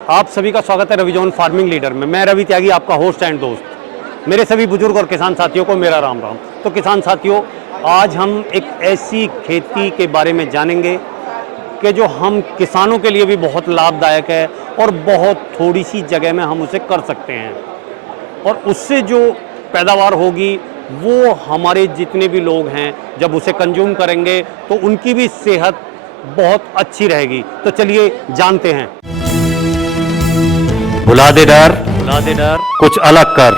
आप सभी का स्वागत है रविजोन फार्मिंग लीडर में। मैं रवि त्यागी, आपका होस्ट एंड दोस्त। मेरे सभी बुजुर्ग और किसान साथियों को मेरा राम राम। तो किसान साथियों, आज हम एक ऐसी खेती के बारे में जानेंगे कि जो हम किसानों के लिए भी बहुत लाभदायक है और बहुत थोड़ी सी जगह में हम उसे कर सकते हैं, और उससे जो पैदावार होगी वो हमारे जितने भी लोग हैं जब उसे कंज्यूम करेंगे तो उनकी भी सेहत बहुत अच्छी रहेगी। तो चलिए जानते हैं। भुला दे डर, कुछ अलग कर।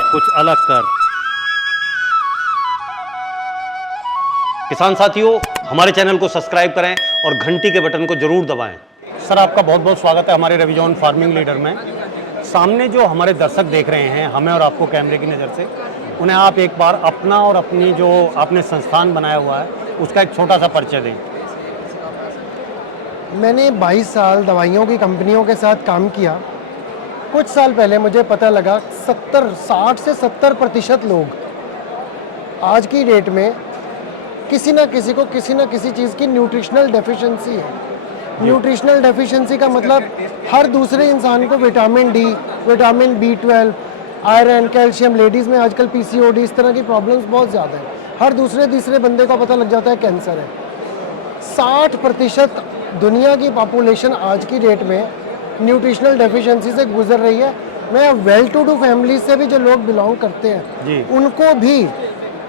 किसान साथियों, हमारे चैनल को सब्सक्राइब करें और घंटी के बटन को जरूर दबाएं। सर, आपका बहुत बहुत स्वागत है हमारे रविजोन फार्मिंग लीडर में। सामने जो हमारे दर्शक देख रहे हैं हमें और आपको कैमरे की नज़र से, उन्हें आप एक बार अपना और अपनी जो आपने संस्थान बनाया हुआ है उसका एक छोटा सा परिचय दें। मैंने 22 साल दवाइयों की कंपनियों के साथ काम किया। कुछ साल पहले मुझे पता लगा 60 से 70% लोग आज की डेट में किसी ना किसी चीज़ की न्यूट्रिशनल डेफिशिएंसी है। न्यूट्रिशनल डेफिशिएंसी का मतलब हर दूसरे इंसान को vitamin D, vitamin B12, iron, calcium, ladies में आजकल PCOD, इस तरह की प्रॉब्लम्स बहुत ज़्यादा है। हर दूसरे तीसरे बंदे को पता लग जाता है कैंसर है। 60% दुनिया की पॉपुलेशन आज की डेट में न्यूट्रिशनल डेफिशिएंसी से गुजर रही है। मैं वेल टू डू फैमिली से भी जो लोग बिलोंग करते हैं उनको भी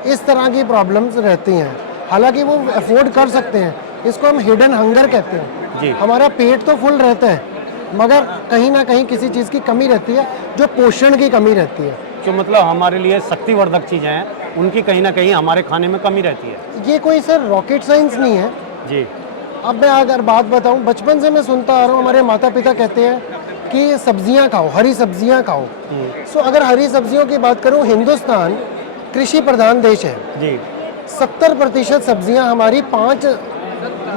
इस तरह की प्रॉब्लम्स रहती हैं। हालांकि वो अफोर्ड कर सकते हैं, इसको हम हिडन हंगर कहते हैं। हमारा पेट तो फुल रहता है मगर कहीं ना कहीं किसी चीज़ की कमी रहती है, जो पोषण की कमी रहती है। जो मतलब हमारे लिए शक्तिवर्धक चीज़ें हैं उनकी कहीं ना कहीं हमारे खाने में कमी रहती है। ये कोई सर रॉकेट साइंस नहीं है जी। अब मैं अगर बात बताऊं, बचपन से मैं सुनता आ रहा हूँ, हमारे माता पिता कहते हैं कि सब्जियां खाओ, हरी सब्जियां खाओ। सो अगर हरी सब्जियों की बात करूं, हिंदुस्तान कृषि प्रधान देश है जी। 70% सब्जियां हमारी 5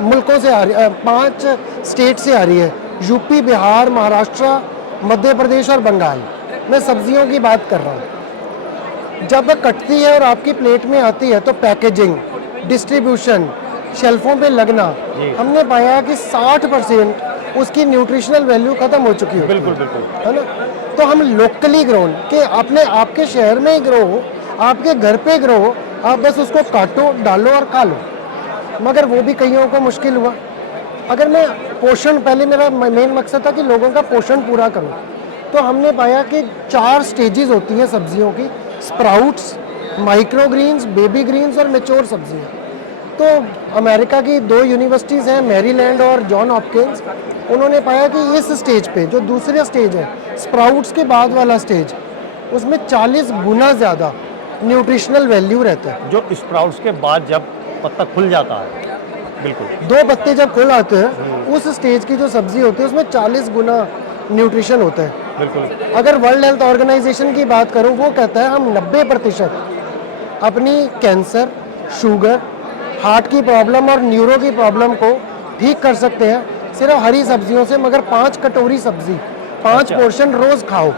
मुल्कों से आ रही, 5 स्टेट से आ रही है। यूपी, बिहार, महाराष्ट्र, मध्य प्रदेश और बंगाल। मैं सब्जियों की बात कर रहा हूँ। जब कटती है और आपकी प्लेट में आती है तो पैकेजिंग, डिस्ट्रीब्यूशन, शेल्फों पे लगना, हमने पाया कि 60% उसकी न्यूट्रिशनल वैल्यू खत्म हो चुकी है। बिल्कुल है ना। तो हम लोकली ग्रोन के अपने आपके शहर में ही ग्रो हो, आपके घर पे ग्रो हो, आप बस उसको काटो, डालो और खा लो। मगर वो भी कईयों को मुश्किल हुआ। अगर मैं पोषण, पहले मेरा मेन मकसद था कि लोगों का पोषण पूरा करूं, तो हमने पाया कि 4 स्टेजेस होती हैं सब्जियों की: sprouts, micro greens, baby greens और मैच्योर सब्जियां। तो अमेरिका की 2 यूनिवर्सिटीज़ हैं, मैरीलैंड और जॉन हॉपकिंस, उन्होंने पाया कि इस स्टेज पे, जो दूसरे स्टेज है स्प्राउट्स के बाद वाला स्टेज, उसमें 40 गुना ज़्यादा न्यूट्रिशनल वैल्यू रहता है। जो स्प्राउट्स के बाद जब पत्ता खुल जाता है, बिल्कुल 2 पत्ते जब खुल आते हैं, उस स्टेज की जो सब्जी होती है उसमें 40 गुना न्यूट्रिशन होता है। बिल्कुल। अगर वर्ल्ड हेल्थ ऑर्गेनाइजेशन की बात करूं, वो कहता है हम 90% अपनी कैंसर, शुगर, हार्ट की प्रॉब्लम और न्यूरो की प्रॉब्लम को ठीक कर सकते हैं सिर्फ हरी सब्जियों से। मगर 5 कटोरी सब्जी, 5 पोर्शन रोज खाओ,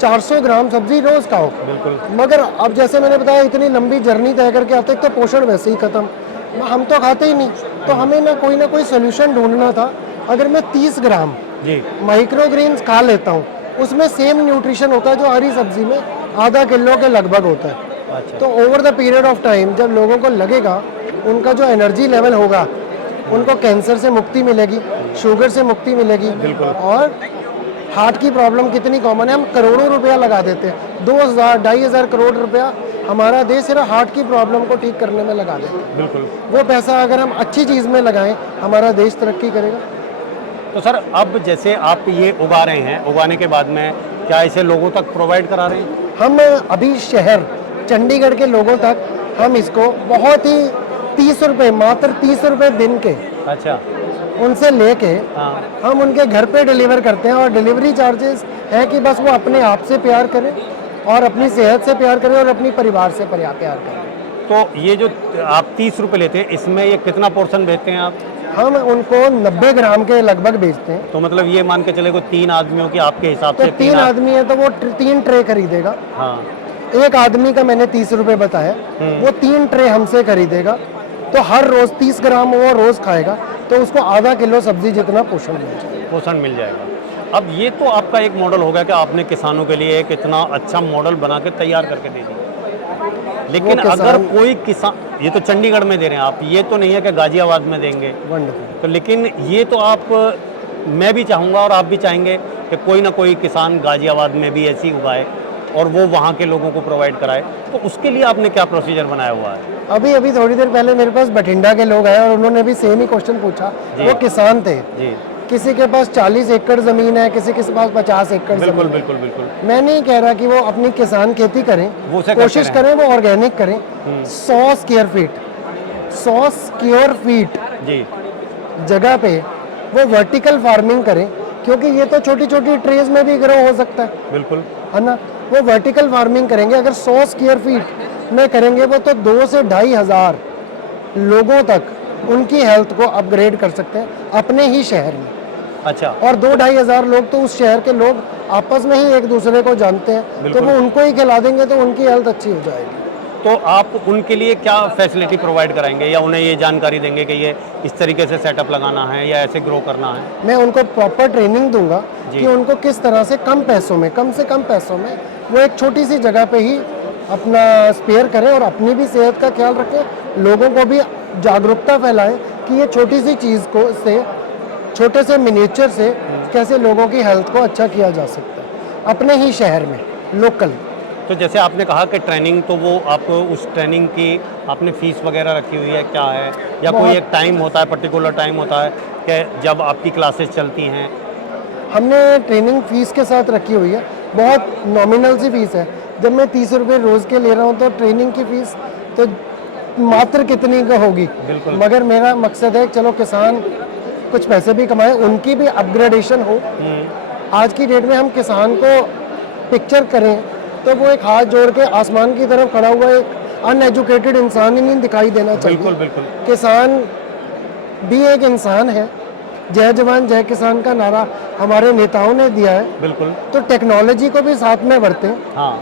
400 ग्राम सब्जी रोज खाओ। बिल्कुल। मगर अब जैसे मैंने बताया, इतनी लंबी जर्नी तय करके आते तो पोषण वैसे ही खत्म, हम तो खाते ही नहीं। तो हमें ना कोई सोल्यूशन ढूंढना था। अगर मैं 30 ग्राम माइक्रो ग्रीन्स खा लेता हूँ, उसमें सेम न्यूट्रिशन होता है जो हरी सब्जी में आधा किलो के लगभग होता है। अच्छा। तो over the period of time जब लोगों को लगेगा, उनका जो एनर्जी लेवल होगा, उनको कैंसर से मुक्ति मिलेगी, शुगर से मुक्ति मिलेगी। और हार्ट की प्रॉब्लम कितनी कॉमन है, हम करोड़ों रुपया लगा देते हैं, 2000 2500 करोड़ रुपया हमारा देश सिर्फ हार्ट की प्रॉब्लम को ठीक करने में लगा देते हैं। बिल्कुल। वो पैसा अगर हम अच्छी चीज़ में लगाएं, हमारा देश तरक्की करेगा। तो सर, अब जैसे आप ये उगा रहे हैं, उगाने के बाद में क्या इसे लोगों तक प्रोवाइड करा रहे हैं? हम अभी शहर चंडीगढ़ के लोगों तक हम इसको बहुत ही 30 रुपये, मात्र 30 रुपये दिन के, अच्छा, उनसे लेके हम उनके घर पे डिलीवर करते हैं। और डिलीवरी चार्जेस है कि बस वो अपने आप से प्यार करें और अपनी सेहत से प्यार करें और अपनी परिवार से प्यार करें। तो ये जो आप 30 रुपये लेते हैं, इसमें ये कितना पोर्शन बेचते हैं आप? हम उनको 90 ग्राम के लगभग बेचते हैं। तो मतलब ये मान के चले को 3 आदमियों की आपके हिसाब तो से 3 आदमी है तो वो 3 ट्रे खरीदेगा। हाँ। एक आदमी का मैंने 30 रुपये बताया, वो 3 ट्रे हमसे खरीदेगा। तो हर रोज 30 ग्राम वो रोज खाएगा, तो उसको आधा किलो सब्जी जितना पोषण मिल जाएगा। अब ये तो आपका एक मॉडल हो गया कि आपने किसानों के लिए एक इतना अच्छा मॉडल बना के तैयार करके दे दिया, लेकिन अगर कोई किसान, ये तो चंडीगढ़ में दे रहे हैं आप, ये तो नहीं है कि गाजियाबाद में देंगे, वंडरफुल। तो लेकिन ये तो आप, मैं भी चाहूँगा और आप भी चाहेंगे कि कोई ना कोई किसान गाजियाबाद में भी ऐसी उगाए और वो वहाँ के लोगों को प्रोवाइड कराए, तो उसके लिए आपने क्या प्रोसीजर बनाया हुआ है? अभी अभी थोड़ी देर पहले मेरे पास बठिंडा के लोग आए और उन्होंने भी सेम ही क्वेश्चन पूछा। जी। वो किसान थे, जी, किसी के पास 40 एकड़ ज़मीन है, किसी के पास 50 एकड़ बिल्कुल ज़मीन है। बिल्कुल बिल्कुल। मैं नहीं कह रहा कि वो अपनी किसान खेती करें, वो उसे करते कोशिश रहें। करें वो ऑर्गेनिक करें। 100 स्क्वायर फीट 100 स्क्वायर फीट जी, जगह पे वो वर्टिकल फार्मिंग करें, क्योंकि ये तो छोटी छोटी ट्रेज में भी ग्रो हो सकता बिल्कुल। है ना। वो वर्टिकल फार्मिंग करेंगे, अगर 100 स्क्वायर फीट में करेंगे वो तो 2 से 2,500 लोगों तक उनकी हेल्थ को अपग्रेड कर सकते हैं अपने ही शहर में। अच्छा, और 2-2,500 लोग तो उस शहर के लोग आपस में ही एक दूसरे को जानते हैं, तो बिल्कुल। वो उनको ही खिला देंगे तो उनकी हेल्थ अच्छी हो जाएगी। तो आप उनके लिए क्या फैसिलिटी प्रोवाइड कराएंगे या उन्हें ये जानकारी देंगे कि ये इस तरीके से सेटअप लगाना है या ऐसे ग्रो करना है? मैं उनको प्रॉपर ट्रेनिंग दूंगा जी। कि उनको किस तरह से कम पैसों में, कम से कम पैसों में वो एक छोटी सी जगह पे ही अपना स्पेयर करें और अपनी भी सेहत का ख्याल रखें, लोगों को भी जागरूकता फैलाएं कि ये छोटी सी चीज़ को से, छोटे से मिनिएचर से कैसे लोगों की हेल्थ को अच्छा किया जा सकता है अपने ही शहर में, लोकल। तो जैसे आपने कहा कि ट्रेनिंग, तो वो आपको उस ट्रेनिंग की आपने फीस वगैरह रखी हुई है क्या है, या कोई बहुत। एक टाइम होता है, पर्टिकुलर टाइम होता है कि जब आपकी क्लासेस चलती हैं? हमने ट्रेनिंग फीस के साथ रखी हुई है, बहुत नॉमिनल सी फीस है। जब मैं 30 रुपये रोज़ के ले रहा हूँ तो ट्रेनिंग की फीस तो मात्र कितनी का होगी। बिल्कुल। मगर मेरा मकसद है चलो किसान कुछ पैसे भी कमाए, उनकी भी अपग्रेडेशन हो। आज की डेट में हम किसान को पिक्चर करें तो वो एक हाथ जोड़ के आसमान की तरफ खड़ा हुआ एक अनएजुकेटेड इंसान ही नहीं दिखाई देना चाहिए। बिल्कुल बिल्कुल। किसान भी एक इंसान है। जय जवान जय किसान का नारा हमारे नेताओं ने दिया है, बिल्कुल। तो टेक्नोलॉजी को भी साथ में बढ़ते हैं। हाँ,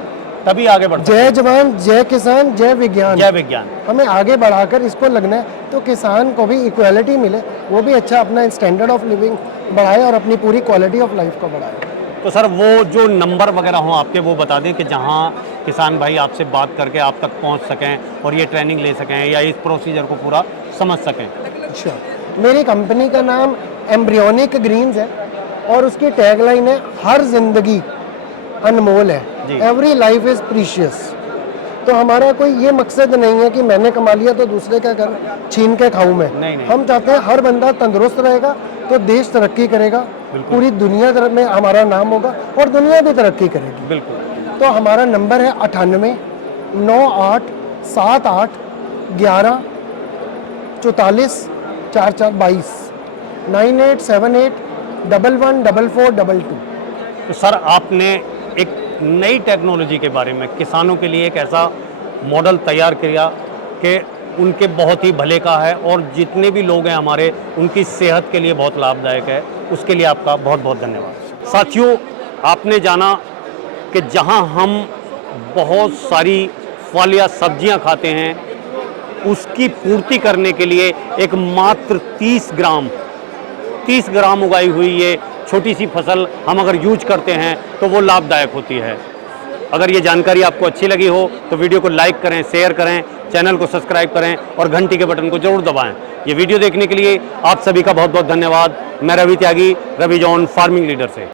तभी आगे बढ़ सकते जय जवान जय किसान जय विज्ञान, हैं। जय विज्ञान। हमें आगे बढ़ाकर इसको लगना है तो किसान को भी इक्वालिटी मिले, वो भी अच्छा अपना स्टैंडर्ड ऑफ लिविंग बढ़ाए और अपनी पूरी क्वालिटी ऑफ लाइफ को बढ़ाए। तो सर वो जो नंबर वगैरह हों आपके, वो बता दें कि जहाँ किसान भाई आपसे बात करके आप तक पहुँच सकें और ये ट्रेनिंग ले सकें या इस प्रोसीजर को पूरा समझ सकें। अच्छा, मेरी कंपनी का नाम एम्ब्रियोनिक ग्रीन्स है और उसकी टैगलाइन है हर जिंदगी अनमोल है, जी। Every life is precious. तो हमारा कोई ये मकसद नहीं है कि मैंने कमा लिया तो दूसरे का घर छीन के खाऊं मैं। नहीं। हम चाहते हैं हर बंदा तंदुरुस्त रहेगा तो देश तरक्की करेगा, बिल्कुल। पूरी दुनिया तरफ में हमारा नाम होगा और दुनिया भी तरक्की करेगी। बिल्कुल। तो हमारा नंबर है 98 98 78 11 44 44 22 9878 11 44 22। तो सर आपने एक नई टेक्नोलॉजी के बारे में किसानों के लिए एक ऐसा मॉडल तैयार किया कि उनके बहुत ही भले का है और जितने भी लोग हैं हमारे, उनकी सेहत के लिए बहुत लाभदायक है। उसके लिए आपका बहुत बहुत धन्यवाद। साथियों, आपने जाना कि जहां हम बहुत सारी फल या सब्जियां खाते हैं, उसकी पूर्ति करने के लिए एक मात्र 30 ग्राम उगाई हुई ये छोटी सी फसल हम अगर यूज करते हैं तो वो लाभदायक होती है। अगर ये जानकारी आपको अच्छी लगी हो तो वीडियो को लाइक करें, शेयर करें, चैनल को सब्सक्राइब करें और घंटी के बटन को जरूर दबाएं। ये वीडियो देखने के लिए आप सभी का बहुत बहुत धन्यवाद। मैं रवि त्यागी, रवि जॉन फार्मिंग लीडर से।